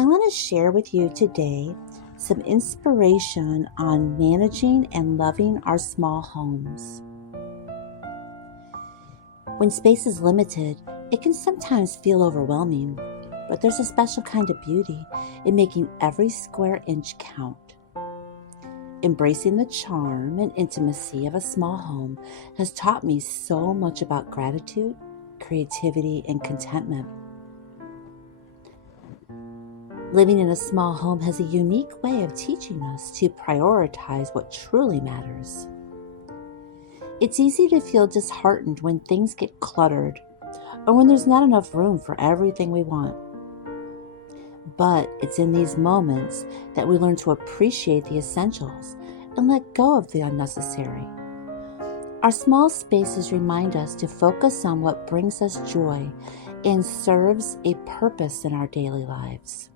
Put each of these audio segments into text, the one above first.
I want to share with you today some inspiration on managing and loving our small homes. When space is limited, it can sometimes feel overwhelming, but there's a special kind of beauty in making every square inch count. Embracing the charm and intimacy of a small home has taught me so much about gratitude, creativity, and contentment. Living in a small home has a unique way of teaching us to prioritize what truly matters. It's easy to feel disheartened when things get cluttered or when there's not enough room for everything we want. But it's in these moments that we learn to appreciate the essentials and let go of the unnecessary. Our small spaces remind us to focus on what brings us joy and serves a purpose in our daily lives.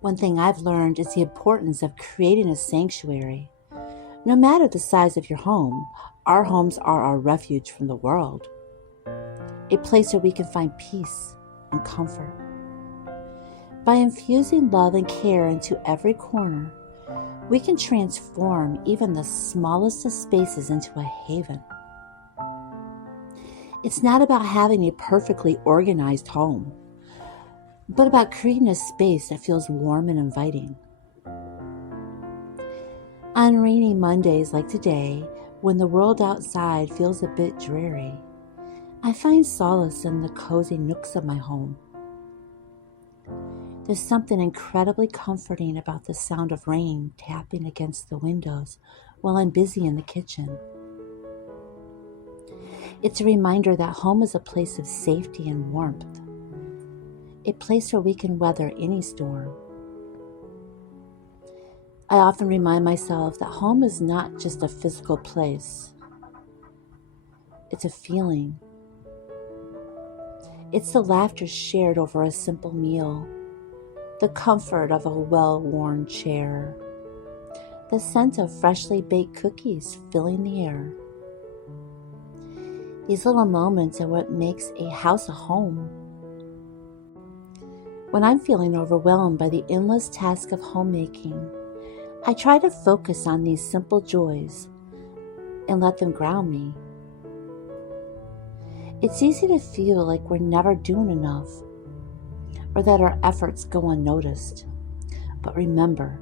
One thing I've learned is the importance of creating a sanctuary. No matter the size of your home, our homes are our refuge from the world, a place where we can find peace and comfort. By infusing love and care into every corner, we can transform even the smallest of spaces into a haven. It's not about having a perfectly organized home, but about creating a space that feels warm and inviting. On rainy Mondays like today, when the world outside feels a bit dreary, I find solace in the cozy nooks of my home. There's something incredibly comforting about the sound of rain tapping against the windows while I'm busy in the kitchen. It's a reminder that home is a place of safety and warmth, a place where we can weather any storm. I often remind myself that home is not just a physical place. It's a feeling. It's the laughter shared over a simple meal, the comfort of a well-worn chair, the scent of freshly baked cookies filling the air. These little moments are what makes a house a home. When I'm feeling overwhelmed by the endless task of homemaking, I try to focus on these simple joys and let them ground me. It's easy to feel like we're never doing enough or that our efforts go unnoticed. But remember,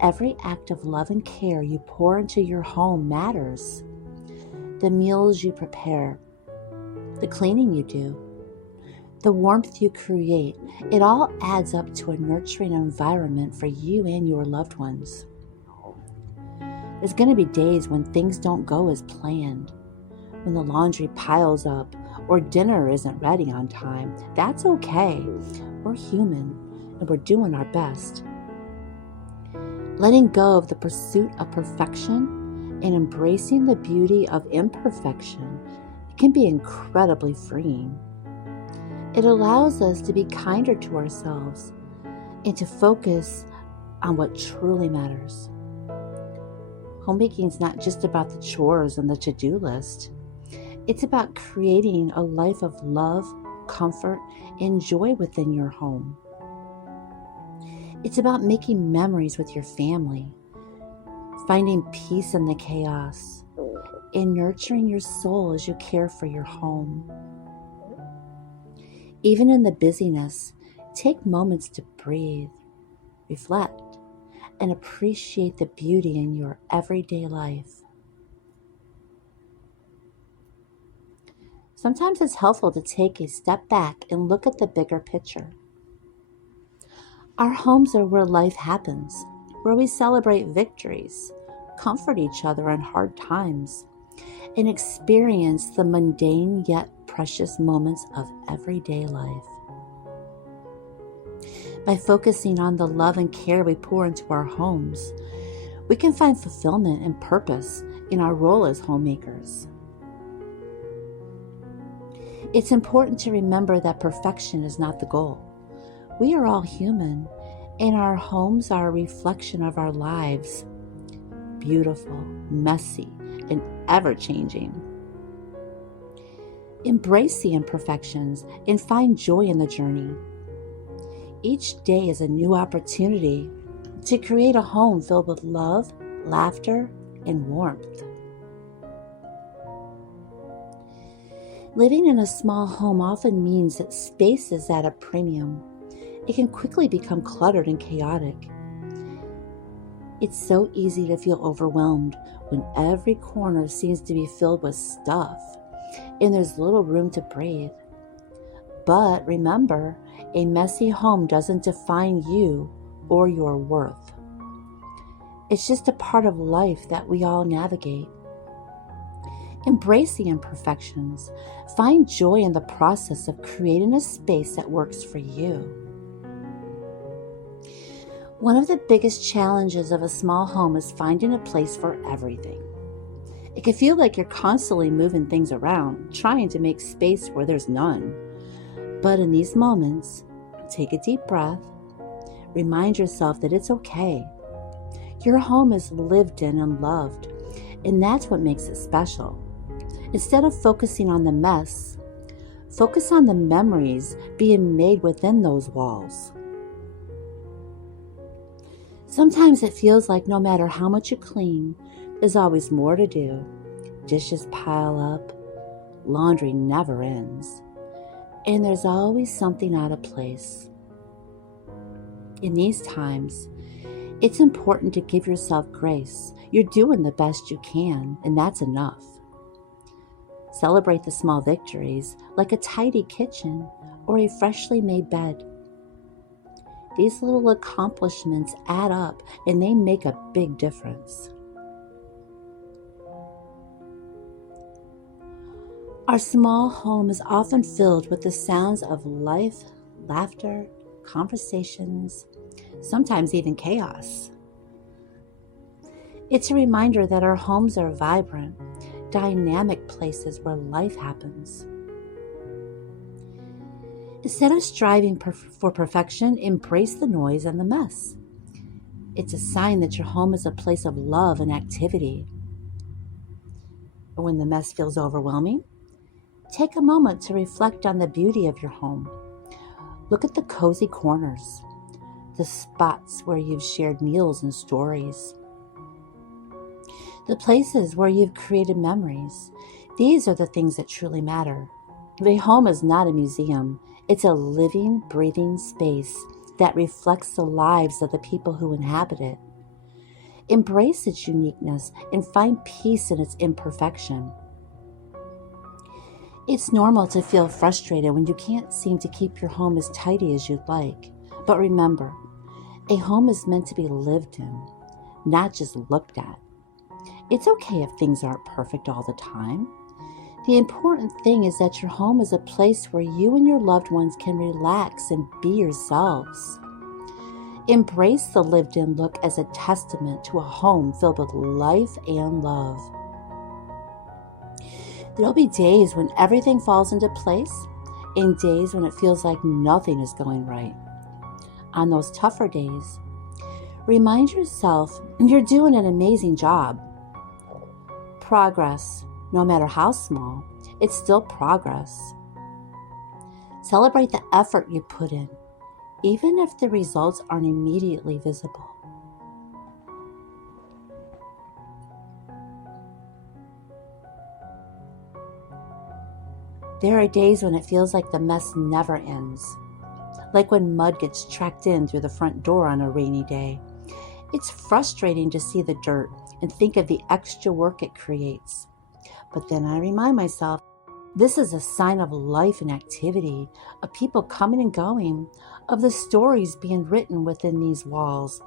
every act of love and care you pour into your home matters. The meals you prepare, the cleaning you do, the warmth you create, it all adds up to a nurturing environment for you and your loved ones. There's going to be days when things don't go as planned, when the laundry piles up or dinner isn't ready on time. That's okay. We're human and we're doing our best. Letting go of the pursuit of perfection and embracing the beauty of imperfection can be incredibly freeing. It allows us to be kinder to ourselves and to focus on what truly matters. Homemaking is not just about the chores and the to-do list. It's about creating a life of love, comfort, and joy within your home. It's about making memories with your family, finding peace in the chaos, and nurturing your soul as you care for your home. Even in the busyness, take moments to breathe, reflect, and appreciate the beauty in your everyday life. Sometimes it's helpful to take a step back and look at the bigger picture. Our homes are where life happens, where we celebrate victories, comfort each other in hard times, and experience the mundane yet precious moments of everyday life. By focusing on the love and care we pour into our homes, we can find fulfillment and purpose in our role as homemakers. It's important to remember that perfection is not the goal. We are all human, and our homes are a reflection of our lives. Beautiful, messy, and ever-changing. Embrace the imperfections and find joy in the journey. Each day is a new opportunity to create a home filled with love, laughter, and warmth. Living in a small home often means that space is at a premium. It can quickly become cluttered and chaotic. It's so easy to feel overwhelmed when every corner seems to be filled with stuff and there's little room to breathe. But remember, a messy home doesn't define you or your worth. It's just a part of life that we all navigate. Embrace the imperfections. Find joy in the process of creating a space that works for you. One of the biggest challenges of a small home is finding a place for everything. It can feel like you're constantly moving things around, trying to make space where there's none. But in these moments, take a deep breath. Remind yourself that it's okay. Your home is lived in and loved, and that's what makes it special. Instead of focusing on the mess, focus on the memories being made within those walls. Sometimes it feels like no matter how much you clean, there's always more to do. Dishes pile up, laundry never ends, and there's always something out of place. In these times, it's important to give yourself grace. You're doing the best you can, and that's enough. Celebrate the small victories, like a tidy kitchen or a freshly made bed. These little accomplishments add up, and they make a big difference. Our small home is often filled with the sounds of life, laughter, conversations, sometimes even chaos. It's a reminder that our homes are vibrant, dynamic places where life happens. Instead of striving for perfection, embrace the noise and the mess. It's a sign that your home is a place of love and activity. When the mess feels overwhelming, take a moment to reflect on the beauty of your home. Look at the cozy corners, the spots where you've shared meals and stories, the places where you've created memories. These are the things that truly matter. The home is not a museum. It's a living, breathing space that reflects the lives of the people who inhabit it. Embrace its uniqueness and find peace in its imperfection. It's normal to feel frustrated when you can't seem to keep your home as tidy as you'd like. But remember, a home is meant to be lived in, not just looked at. It's okay if things aren't perfect all the time. The important thing is that your home is a place where you and your loved ones can relax and be yourselves. Embrace the lived-in look as a testament to a home filled with life and love. There'll be days when everything falls into place and days when it feels like nothing is going right. On those tougher days, remind yourself you're doing an amazing job. Progress, no matter how small, it's still progress. Celebrate the effort you put in, even if the results aren't immediately visible. There are days when it feels like the mess never ends, like when mud gets tracked in through the front door on a rainy day. It's frustrating to see the dirt and think of the extra work it creates. But then I remind myself, this is a sign of life and activity, of people coming and going, of the stories being written within these walls.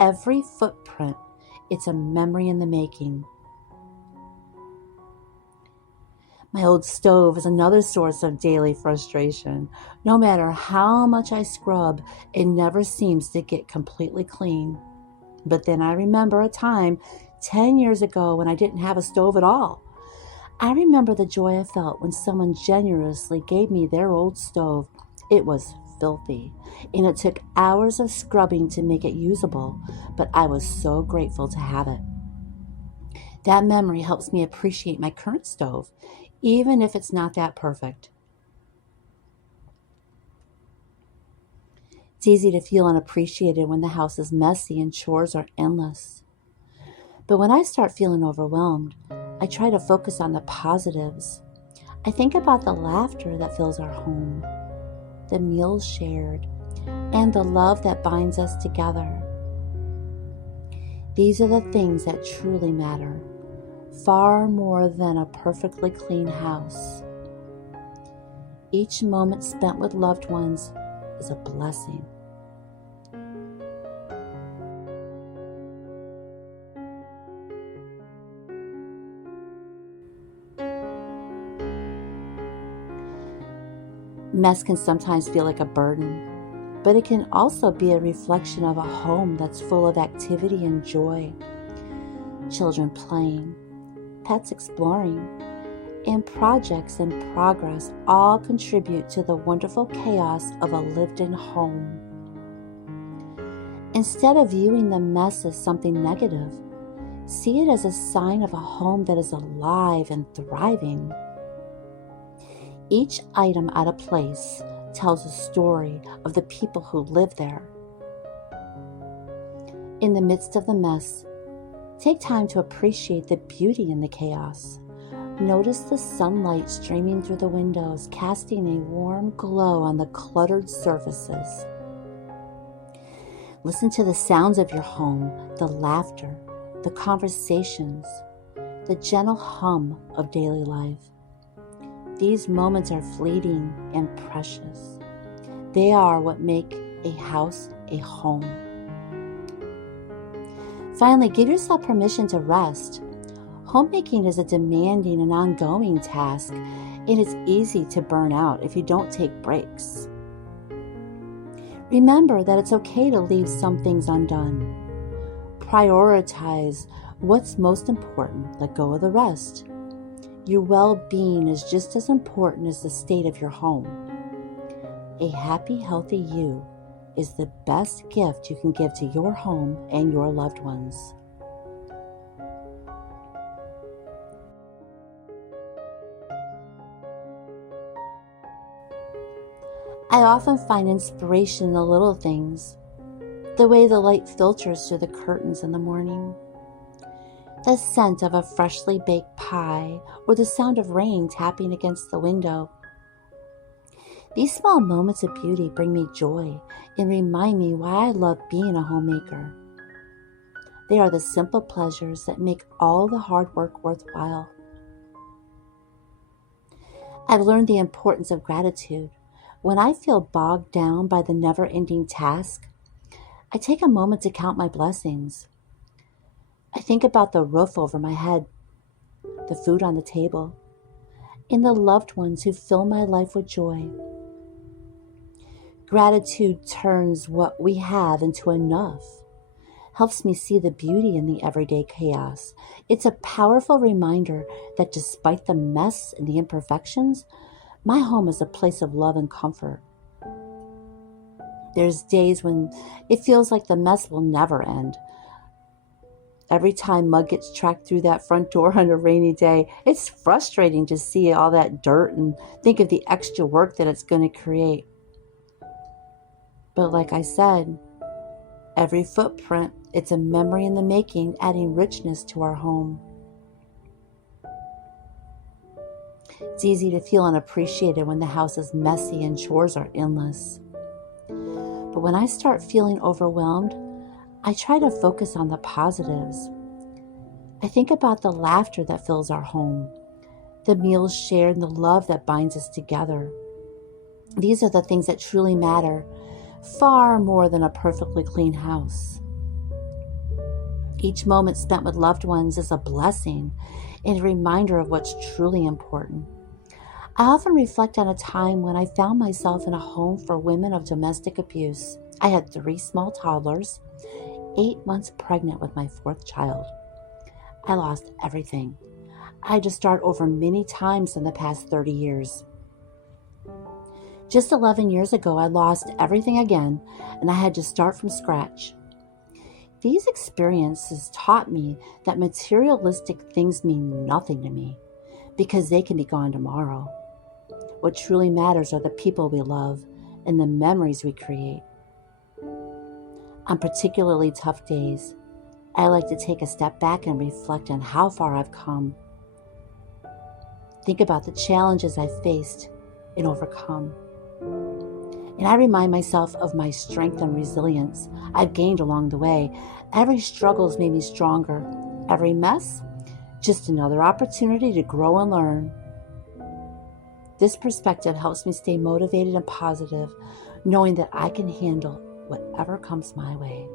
Every footprint, it's a memory in the making. My old stove is another source of daily frustration. No matter how much I scrub, it never seems to get completely clean. But then I remember a time 10 years ago when I didn't have a stove at all. I remember the joy I felt when someone generously gave me their old stove. It was filthy, and it took hours of scrubbing to make it usable, but I was so grateful to have it. That memory helps me appreciate my current stove, even if it's not that perfect. It's easy to feel unappreciated when the house is messy and chores are endless. But when I start feeling overwhelmed, I try to focus on the positives. I think about the laughter that fills our home, the meals shared, and the love that binds us together. These are the things that truly matter, far more than a perfectly clean house. Each moment spent with loved ones is a blessing. Mess can sometimes feel like a burden, but it can also be a reflection of a home that's full of activity and joy. Children playing, pets exploring, and projects in progress all contribute to the wonderful chaos of a lived-in home. Instead of viewing the mess as something negative, see it as a sign of a home that is alive and thriving. Each item out of place tells a story of the people who live there. In the midst of the mess, take time to appreciate the beauty in the chaos. Notice the sunlight streaming through the windows, casting a warm glow on the cluttered surfaces. Listen to the sounds of your home, the laughter, the conversations, the gentle hum of daily life. These moments are fleeting and precious. They are what make a house a home. Finally, give yourself permission to rest. Homemaking is a demanding and ongoing task, and it's easy to burn out if you don't take breaks. Remember that it's okay to leave some things undone. Prioritize what's most important, let go of the rest. Your well-being is just as important as the state of your home. A happy, healthy you is the best gift you can give to your home and your loved ones. I often find inspiration in the little things, the way the light filters through the curtains in the morning, the scent of a freshly baked pie, or the sound of rain tapping against the window. These small moments of beauty bring me joy and remind me why I love being a homemaker. They are the simple pleasures that make all the hard work worthwhile. I've learned the importance of gratitude. When I feel bogged down by the never-ending task, I take a moment to count my blessings. I think about the roof over my head, the food on the table, and the loved ones who fill my life with joy. Gratitude turns what we have into enough, helps me see the beauty in the everyday chaos. It's a powerful reminder that despite the mess and the imperfections, my home is a place of love and comfort. There's days when it feels like the mess will never end. Every time mud gets tracked through that front door on a rainy day, it's frustrating to see all that dirt and think of the extra work that it's going to create. But like I said, every footprint, it's a memory in the making, adding richness to our home. It's easy to feel unappreciated when the house is messy and chores are endless. But when I start feeling overwhelmed, I try to focus on the positives. I think about the laughter that fills our home, the meals shared, and the love that binds us together. These are the things that truly matter, far more than a perfectly clean house. Each moment spent with loved ones is a blessing and a reminder of what's truly important. I often reflect on a time when I found myself in a home for women of domestic abuse. I had 3 small toddlers, 8 months pregnant with my 4th child. I lost everything. I had to start over many times in the past 30 years. Just 11 years ago, I lost everything again, and I had to start from scratch. These experiences taught me that materialistic things mean nothing to me because they can be gone tomorrow. What truly matters are the people we love and the memories we create. On particularly tough days, I like to take a step back and reflect on how far I've come. Think about the challenges I've faced and overcome. And I remind myself of my strength and resilience I've gained along the way. Every struggle has made me stronger. Every mess, just another opportunity to grow and learn. This perspective helps me stay motivated and positive, knowing that I can handle whatever comes my way.